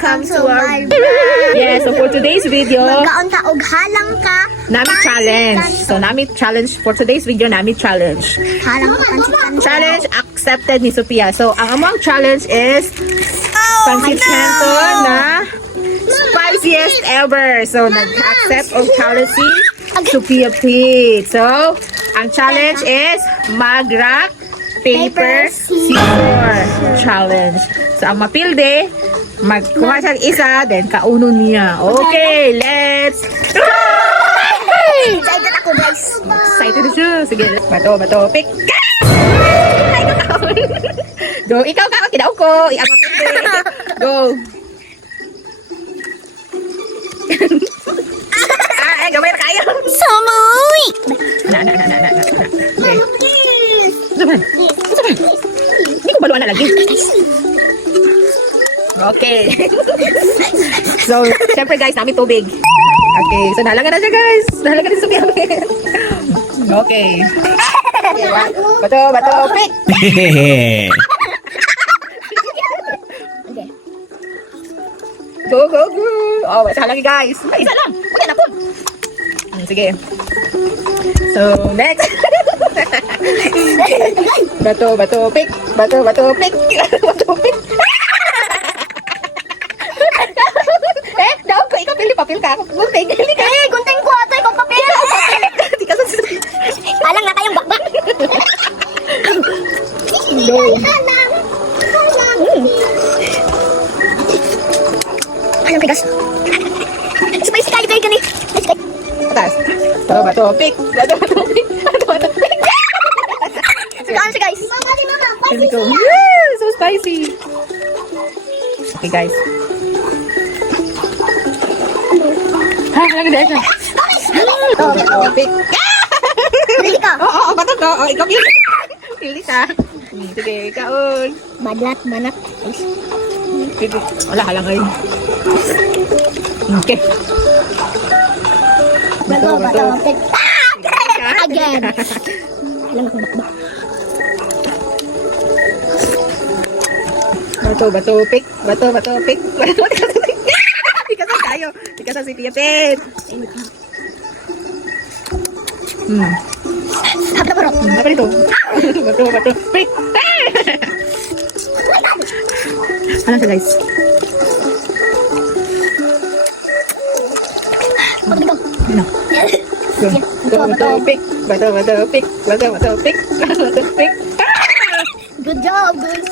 welcome to our yes, so for today's video, Magkaunta og halang ka. Nami challenge. So Nami challenge for today's video, Nami challenge. Halang ka pansitan. Challenge accepted ni Sophia. So ang among challenge is Pancit Canton na spiciest ever. So nag-accept of challenge si Sophia Pete. So ang challenge is mag-rock paper scissors challenge. So ang mapilde, magkuha siya ng isa, then kauno niya. Okay, let's go! Excited ako, guys. Excited na siya. Sige, bato, pick. Ay, kakawin. Go, ikaw ka, kinaw ko. Ako pilde. Go. Ay, gamay na kayo. Samoy! Na. Okay. Saban. Hindi ko baluan na lagi. Okay. So, syempre guys, namin tubig. Okay, so nahalaga na siya guys. Nahalaga na siya. Okay. Bato, pick. Go. Oh, isa lagi guys. May isa lang. Huwag yan apon. Sige. So, next. Bato, pick. Bato, pick. Daw ko, ikaw papil ka. Gunting ka. Gunting ko ato ikong papel. Di ka sa Halang na kayong bakbak. Go. Halang tigas. Spicy kayo kayo gani. Atas. Bato, pick. Bato, pick. Sugaan siya, guys. Here we go. Yeah, so spicy. Okay, guys. Ha, lang din siya. Bato, pick. Pili ka. Oo, bato ko. Oh, ikaw pili. Pili ka. Sige, kaon. Badlat, manak. Pili. Wala, halang ngayon. Okay. Bato. Again. Halang akong bakbak. Bato, pick. Bato, pick. Ikasan tayo. Ikasan si Tia Pet. Apa itu? Bato, pick. Ano siya guys? Ano? Bato, pick. Bato, pick. Bato, pick. Good job, guys.